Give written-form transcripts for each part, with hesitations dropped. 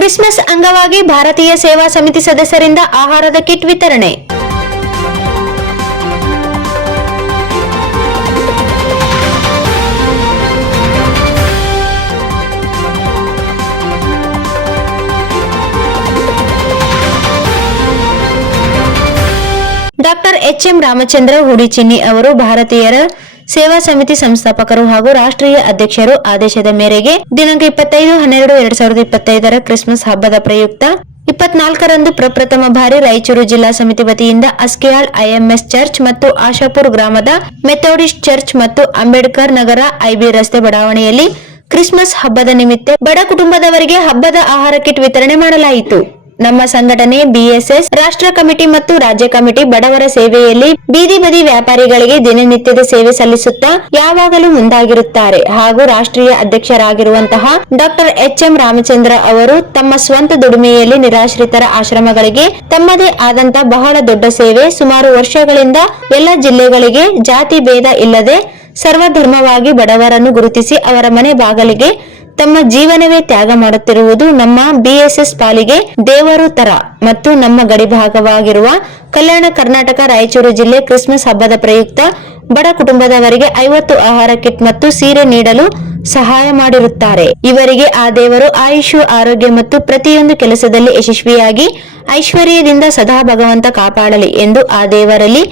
Christmas ಅಂಗವಾಗಿ ಭಾರತೀಯ ಸೇವಾ ಸಮಿತಿ ಸದಸ್ಯರಿಂದ ಆಹಾರದ ಕಿಟ್ ವಿತರಣೆ. Doctor HM. ರಾಮಚಂದ್ರ ಹುಡಿಚಿನ್ನಿ ಅವರು ಭಾರತೀಯರ ಸೇವಾ ಸಮಿತಿ ಸಂಸ್ಥಾಪಕರು ಹಾಗೂ ರಾಷ್ಟ್ರೀಯ ಅಧ್ಯಕ್ಷರು ಆದೇಶದ ಮೇರೆಗೆ ದಿನಾಂಕ 25/12/2025 ಕ್ರಿಸ್ಮಸ್ ಹಬ್ಬದ ಪ್ರಯುಕ್ತ 24ರಂದು ಪ್ರಪ್ರಥಮ ಬಾರಿ ರಾಯಚೂರು ಜಿಲ್ಲಾ ಸಮಿತಿ ವತಿಯಿಂದ ಅಸ್ಕಿಯಾಳ್ ಐಎಂಎಸ್ ಚರ್ಚ್ ಮತ್ತು ಆಶಾಪುರ್ ಗ್ರಾಮದ ಮೆಥೋಡಿಸ್ಟ್ ಚರ್ಚ್ ಮತ್ತು ಅಂಬೇಡ್ಕರ್ ನಗರ ಐಬಿ ರಸ್ತೆ ಬಡಾವಣೆಯಲ್ಲಿ ಕ್ರಿಸ್ಮಸ್ ಹಬ್ಬದ ನಿಮಿತ್ತ ಬಡ ಕುಟುಂಬದವರಿಗೆ ಹಬ್ಬದ ಆಹಾರ ಕಿಟ್ ವಿತರಣೆ ಮಾಡಲಾಯಿತು. ನಮ್ಮ ಸಂಘಟನೆ ಬಿಎಸ್ಎಸ್ ರಾಷ್ಟ್ರ ಕಮಿಟಿ ಮತ್ತು ರಾಜ್ಯ ಕಮಿಟಿ ಬಡವರ ಸೇವೆಯಲ್ಲಿ ಬೀದಿ ಬದಿ ವ್ಯಾಪಾರಿಗಳಿಗೆ ದಿನನಿತ್ಯದ ಸೇವೆ ಸಲ್ಲಿಸುತ್ತಾ ಯಾವಾಗಲೂ ಮುಂದಾಗಿರುತ್ತಾರೆ ಹಾಗೂ ರಾಷ್ಟ್ರೀಯ ಅಧ್ಯಕ್ಷರಾಗಿರುವಂತಹ ಡಾಕ್ಟರ್ ಎಚ್.ಎಂ. ರಾಮಚಂದ್ರ ಅವರು ತಮ್ಮ ಸ್ವಂತ ದುಡಿಮೆಯಲ್ಲಿ ನಿರಾಶ್ರಿತರ ಆಶ್ರಮಗಳಿಗೆ ತಮ್ಮದೇ ಆದಂತ ಬಹಳ ದೊಡ್ಡ ಸೇವೆ ಸುಮಾರು ವರ್ಷಗಳಿಂದ ಎಲ್ಲ ಜಿಲ್ಲೆಗಳಿಗೆ ಜಾತಿ ಭೇದ ಇಲ್ಲದೆ ಸರ್ವಧರ್ಮವಾಗಿ ಬಡವರನ್ನು ಗುರುತಿಸಿ ಅವರ ಮನೆ ಬಾಗಿಲಿಗೆ ತಮ್ಮ ಜೀವನವೇ ತ್ಯಾಗ ಮಾಡುತ್ತಿರುವುದು ನಮ್ಮ ಬಿಎಸ್ಎಸ್ ಪಾಲಿಗೆ ದೇವರು ತರ ಮತ್ತು ನಮ್ಮ ಗಡಿಭಾಗವಾಗಿರುವ ಕಲ್ಯಾಣ ಕರ್ನಾಟಕ ರಾಯಚೂರು ಜಿಲ್ಲೆ ಕ್ರಿಸ್ಮಸ್ ಹಬ್ಬದ ಪ್ರಯುಕ್ತ ಬಡ ಕುಟುಂಬದವರಿಗೆ 50 ಆಹಾರ ಕಿಟ್ ಮತ್ತು ಸೀರೆ ನೀಡಲು ಸಹಾಯ ಮಾಡಿರುತ್ತಾರೆ. ಇವರಿಗೆ ಆ ದೇವರು ಆಯುಷು ಆರೋಗ್ಯ ಮತ್ತು ಪ್ರತಿಯೊಂದು ಕೆಲಸದಲ್ಲಿ ಯಶಸ್ವಿಯಾಗಿ ಐಶ್ವರ್ಯದಿಂದ ಸದಾ ಭಗವಂತ ಕಾಪಾಡಲಿ ಎಂದು ಆ ದೇವರಲ್ಲಿ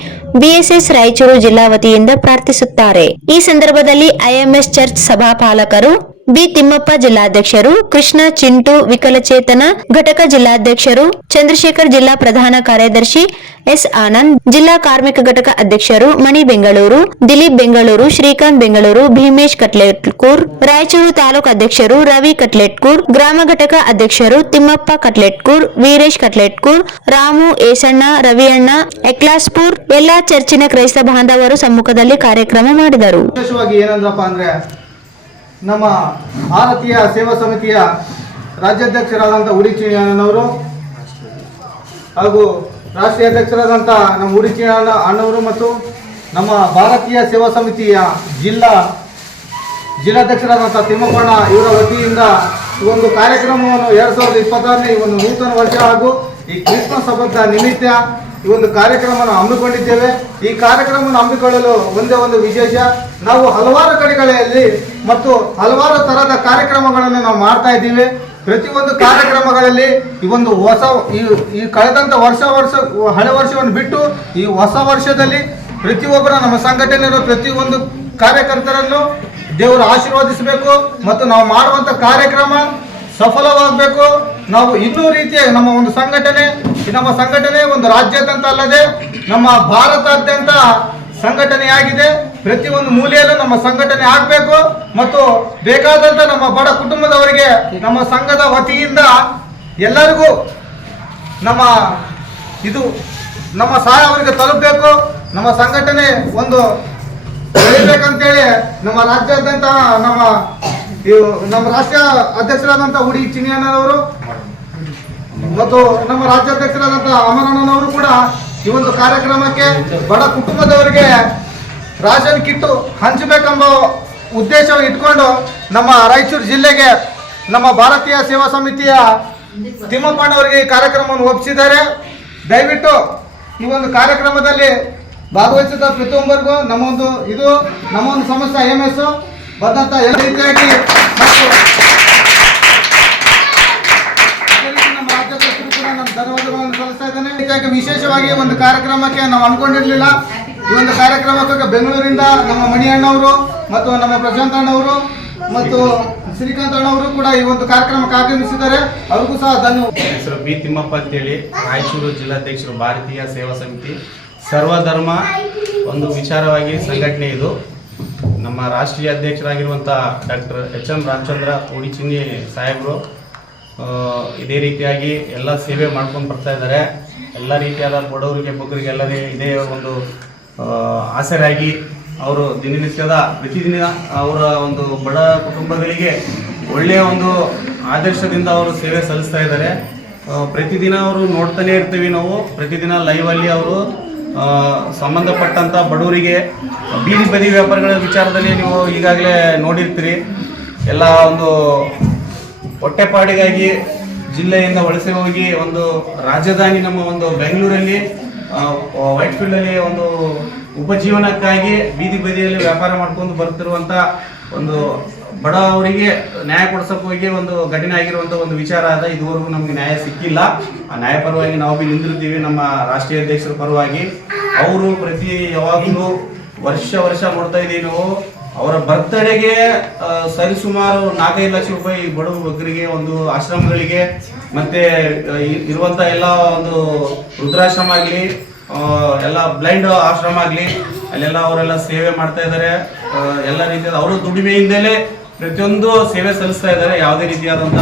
ಬಿಎಸ್ಎಸ್ ರಾಯಚೂರು ಜಿಲ್ಲಾ ವತಿಯಿಂದ ಪ್ರಾರ್ಥಿಸುತ್ತಾರೆ. ಈ ಸಂದರ್ಭದಲ್ಲಿ ಐಎಂಎಸ್ ಚರ್ಚ್ ಸಭಾಪಾಲಕರು ಬಿ ತಿಮ್ಮಪ್ಪ ಜಿಲ್ಲಾಧ್ಯಕ್ಷರು, ಕೃಷ್ಣ ಚಿಂಟು ವಿಕಲಚೇತನ ಘಟಕ ಜಿಲ್ಲಾಧ್ಯಕ್ಷರು, ಚಂದ್ರಶೇಖರ್ ಜಿಲ್ಲಾ ಪ್ರಧಾನ ಕಾರ್ಯದರ್ಶಿ ಎಸ್ ಆನಂದ್, ಜಿಲ್ಲಾ ಕಾರ್ಮಿಕ ಘಟಕ ಅಧ್ಯಕ್ಷರು ಮಣಿ ಬೆಂಗಳೂರು, ದಿಲೀಪ್ ಬೆಂಗಳೂರು, ಶ್ರೀಕಾಂತ್ ಬೆಂಗಳೂರು, ಭೀಮೇಶ್ ಕಟ್ಲೆಟ್ಕೂರ್, ರಾಯಚೂರು ತಾಲೂಕು ಅಧ್ಯಕ್ಷರು ರವಿ ಕಟ್ಲೆಟ್ಕೂರ್, ಗ್ರಾಮ ಘಟಕ ಅಧ್ಯಕ್ಷರು ತಿಮ್ಮಪ್ಪ ಕಟ್ಲೆಟ್ಕೂರ್, ವೀರೇಶ್ ಕಟ್ಲೆಟ್ಕೂರ್, ರಾಮು ಏಸಣ್ಣ, ರವಿಯಣ್ಣ ಎಕ್ಲಾಸ್ಪುರ್ ಎಲ್ಲಾ ಚರ್ಚಿನ ಕ್ರೈಸ್ತ ಬಾಂಧವರು ಸಮ್ಮುಖದಲ್ಲಿ ಕಾರ್ಯಕ್ರಮ ಮಾಡಿದರು. ನಮ್ಮ ಭಾರತೀಯ ಸೇವಾ ಸಮಿತಿಯ ರಾಜ್ಯಾಧ್ಯಕ್ಷರಾದಂಥ ಹುಡಿಚಿಣ್ಣನವರು ಹಾಗೂ ರಾಷ್ಟ್ರೀಯ ಅಧ್ಯಕ್ಷರಾದಂಥ ನಮ್ಮ ಹುಡಿಚಿಣ್ಣ ಅಣ್ಣವರು ಮತ್ತು ನಮ್ಮ ಭಾರತೀಯ ಸೇವಾ ಸಮಿತಿಯ ಜಿಲ್ಲಾಧ್ಯಕ್ಷರಾದಂಥ ತಿಮ್ಮಪ್ಪಣ್ಣ ಇವರ ವತಿಯಿಂದ ಈ ಒಂದು ಕಾರ್ಯಕ್ರಮವನ್ನು 2026ನೇ ಈ ಒಂದು ನೂತನ ವರ್ಷ ಹಾಗೂ ಈ ಕ್ರಿಸ್ಮಸ್ ಹಬ್ಬದ ನಿಮಿತ್ತ ಈ ಒಂದು ಕಾರ್ಯಕ್ರಮವನ್ನು ಹಮ್ಮಿಕೊಂಡಿದ್ದೇವೆ. ಈ ಕಾರ್ಯಕ್ರಮವನ್ನು ಹಮ್ಮಿಕೊಳ್ಳಲು ಒಂದೇ ಒಂದು ವಿಶೇಷ, ನಾವು ಹಲವಾರು ಕಡೆಗಳಲ್ಲಿ ಮತ್ತು ಹಲವಾರು ತರಹದ ಕಾರ್ಯಕ್ರಮಗಳನ್ನು ನಾವು ಮಾಡ್ತಾ ಇದ್ದೀವಿ. ಪ್ರತಿಯೊಂದು ಕಾರ್ಯಕ್ರಮಗಳಲ್ಲಿ ಈ ಒಂದು ಈ ಕಳೆದಂಥ ಹಳೆ ವರ್ಷವನ್ನು ಬಿಟ್ಟು ಈ ಹೊಸ ವರ್ಷದಲ್ಲಿ ಪ್ರತಿಯೊಬ್ಬರ ನಮ್ಮ ಸಂಘಟನೆಯ ಪ್ರತಿಯೊಂದು ಕಾರ್ಯಕರ್ತರನ್ನು ದೇವರು ಆಶೀರ್ವದಿಸಬೇಕು ಮತ್ತು ನಾವು ಮಾಡುವಂಥ ಕಾರ್ಯಕ್ರಮ ಸಫಲವಾಗಬೇಕು. ನಾವು ಇನ್ನೂ ರೀತಿಯ ನಮ್ಮ ಸಂಘಟನೆ ಒಂದು ರಾಜ್ಯಾದ್ಯಂತ ಅಲ್ಲದೆ ನಮ್ಮ ಭಾರತಾದ್ಯಂತ ಸಂಘಟನೆಯಾಗಿದೆ. ಪ್ರತಿಯೊಂದು ಮೂಲೆಯಲ್ಲೂ ನಮ್ಮ ಸಂಘಟನೆ ಆಗಬೇಕು ಮತ್ತು ಬೇಕಾದಂಥ ನಮ್ಮ ಬಡ ಕುಟುಂಬದವರಿಗೆ ನಮ್ಮ ಸಂಘದ ವತಿಯಿಂದ ಎಲ್ಲರಿಗೂ ನಮ್ಮ ಸಹಾಯ ಅವರಿಗೆ ತಲುಪಬೇಕು. ನಮ್ಮ ಸಂಘಟನೆ ಒಂದು ಬೆಳಿಬೇಕಂತೇಳಿ ನಮ್ಮ ರಾಜ್ಯಾದ್ಯಂತ ನಮ್ಮ ರಾಷ್ಟ್ರೀಯ ಅಧ್ಯಕ್ಷರಾದಂಥ ಹುಡಿ ಚಿನ್ನಿಯಣ್ಣನವರು ಮತ್ತು ನಮ್ಮ ರಾಜ್ಯಾಧ್ಯಕ್ಷರಾದಂಥ ಅಮರಣ್ಣನವರು ಕೂಡ ಈ ಒಂದು ಕಾರ್ಯಕ್ರಮಕ್ಕೆ ಬಡ ಕುಟುಂಬದವರಿಗೆ ರಾಷನ್ ಕಿಟ್ಟು ಹಂಚಬೇಕೆಂಬ ಉದ್ದೇಶವನ್ನು ಇಟ್ಕೊಂಡು ನಮ್ಮ ರಾಯಚೂರು ಜಿಲ್ಲೆಗೆ ನಮ್ಮ ಭಾರತೀಯ ಸೇವಾ ಸಮಿತಿಯ ತಿಮ್ಮಪ್ಪಣ್ಣವರಿಗೆ ಈ ಕಾರ್ಯಕ್ರಮವನ್ನು ಒಪ್ಪಿಸಿದ್ದಾರೆ. ದಯವಿಟ್ಟು ಈ ಒಂದು ಕಾರ್ಯಕ್ರಮದಲ್ಲಿ ಭಾಗವಹಿಸಿದ ಪ್ರತಿಯೊಬ್ಬರಿಗೂ ನಮ್ಮ ಒಂದು ಸಂಸ್ಥೆ ಐಎಂಎಸ್ ಬಂದಂಥ ಎಲ್ಲ ರೀತಿಯಾಗಿ ನಮ್ಮ ರಾಜ್ಯಾಧ್ಯಕ್ಷರು ಕೂಡ ನಮ್ಮ ಧನ್ಯವಾದಗಳನ್ನು ಸಲ್ಲಿಸ್ತಾ ಇದ್ದೇನೆ. ಹೀಗಾಗಿ ವಿಶೇಷವಾಗಿ ಒಂದು ಕಾರ್ಯಕ್ರಮಕ್ಕೆ ನಾವು ಅನ್ಕೊಂಡಿರಲಿಲ್ಲ. ಈ ಒಂದು ಕಾರ್ಯಕ್ರಮಕ್ಕೆ ಬೆಂಗಳೂರಿಂದ ನಮ್ಮ ಮಣಿಯಣ್ಣವರು ಮತ್ತು ನಮ್ಮ ಪ್ರಶಾಂತ್ ಅಣ್ಣವರು ಮತ್ತು ಶ್ರೀಕಾಂತ್ ಅಣ್ಣವರು ಕೂಡ ಈ ಒಂದು ಕಾರ್ಯಕ್ರಮಕ್ಕೆ ಆಗಮಿಸಿದ್ದಾರೆ. ಅವ್ರಿಗೂ ಸಹ ಧನ್ಯವಾದ. ಹೆಸರು ಬಿ ತಿಮ್ಮಪ್ಪ ಅಂತೇಳಿ, ರಾಯಚೂರು ಜಿಲ್ಲಾಧ್ಯಕ್ಷರು, ಭಾರತೀಯ ಸೇವಾ ಸಮಿತಿ ಸರ್ವಧರ್ಮ ಒಂದು ವಿಚಾರವಾಗಿ ಸಂಘಟನೆ. ಇದು ನಮ್ಮ ರಾಷ್ಟ್ರೀಯ ಅಧ್ಯಕ್ಷರಾಗಿರುವಂಥ ಡಾಕ್ಟರ್ ಎಚ್.ಎಂ. ರಾಮಚಂದ್ರ ಹುಡಿಚಿನ್ನಿ ಸಾಹೇಬರು ಇದೇ ರೀತಿಯಾಗಿ ಎಲ್ಲ ಸೇವೆ ಮಾಡ್ಕೊಂಡು ಬರ್ತಾ ಇದ್ದಾರೆ. ಎಲ್ಲ ರೀತಿಯಾದ ಬಡವರಿಗೆ ಬಗ್ಗರಿಗೆ ಎಲ್ಲರಿಗೆ ಇದೇ ಒಂದು ಆಸರೆಯಾಗಿ ಅವರು ದಿನನಿತ್ಯದ ಪ್ರತಿದಿನ ಅವರ ಒಂದು ಬಡ ಕುಟುಂಬಗಳಿಗೆ ಒಳ್ಳೆಯ ಒಂದು ಆದರ್ಶದಿಂದ ಅವರು ಸೇವೆ ಸಲ್ಲಿಸ್ತಾ ಇದ್ದಾರೆ. ಪ್ರತಿದಿನ ಅವರು ನೋಡ್ತಾನೆ ಇರ್ತೀವಿ ನಾವು. ಪ್ರತಿದಿನ ಲೈವಲ್ಲಿ ಅವರು ಸಂಬಂಧಪಟ್ಟಂಥ ಬಡವರಿಗೆ ಬೀದಿ ಬದಿ ವ್ಯಾಪಾರಗಳ ವಿಚಾರದಲ್ಲಿ ನೀವು ಈಗಾಗಲೇ ನೋಡಿರ್ತೀರಿ. ಎಲ್ಲ ಒಂದು ಹೊಟ್ಟೆಪಾಡಿಗಾಗಿ ಜಿಲ್ಲೆಯಿಂದ ವಲಸೆ ಹೋಗಿ ಒಂದು ರಾಜಧಾನಿ ನಮ್ಮ ಒಂದು ಬೆಂಗಳೂರಲ್ಲಿ ವೈಟ್ ಫೀಲ್ಡ್ ಅಲ್ಲಿ ಒಂದು ಉಪಜೀವನಕ್ಕಾಗಿ ಬೀದಿ ಬದಿಯಲ್ಲಿ ವ್ಯಾಪಾರ ಮಾಡ್ಕೊಂಡು ಬರ್ತಿರುವಂತ ಒಂದು ಬಡವರಿಗೆ ನ್ಯಾಯ ಕೊಡ್ಸಕ್ ಹೋಗಿ ಒಂದು ಘಟನೆ ಆಗಿರುವಂತ ಒಂದು ವಿಚಾರ ಅದ. ಇದುವರೆಗೂ ನಮ್ಗೆ ನ್ಯಾಯ ಸಿಕ್ಕಿಲ್ಲ. ಆ ನ್ಯಾಯ ಪರವಾಗಿ ನಾವು ಬಿ ನಿಂತಿರ್ತೀವಿ ನಮ್ಮ ರಾಷ್ಟ್ರೀಯ ಅಧ್ಯಕ್ಷರ ಪರವಾಗಿ. ಅವರು ಪ್ರತಿ ಯಾವಾಗಲೂ ವರ್ಷ ನೋಡ್ತಾ ಇದೀವಿ ನಾವು. ಅವರ ಬರ್ತ್ಡೇಗೆ ಸರಿಸುಮಾರು 4-5 ಲಕ್ಷ ರೂಪಾಯಿ ಬಡವ ಬಗ್ಗರಿಗೆ, ಒಂದು ಆಶ್ರಮಗಳಿಗೆ, ಮತ್ತೆ ಇರುವಂತ ಎಲ್ಲ ಒಂದು ವೃದ್ಧಾಶ್ರಮ ಆಗ್ಲಿ, ಎಲ್ಲ ಬ್ಲೈಂಡ್ ಆಶ್ರಮ ಆಗ್ಲಿ, ಅಲ್ಲೆಲ್ಲ ಅವರೆಲ್ಲ ಸೇವೆ ಮಾಡ್ತಾ ಇದ್ದಾರೆ. ಎಲ್ಲ ರೀತಿಯಾದ ಅವರು ದುಡಿಮೆಯಿಂದಲೇ ಪ್ರತಿಯೊಂದು ಸೇವೆ ಸಲ್ಲಿಸ್ತಾ ಇದ್ದಾರೆ. ಯಾವುದೇ ರೀತಿಯಾದಂತ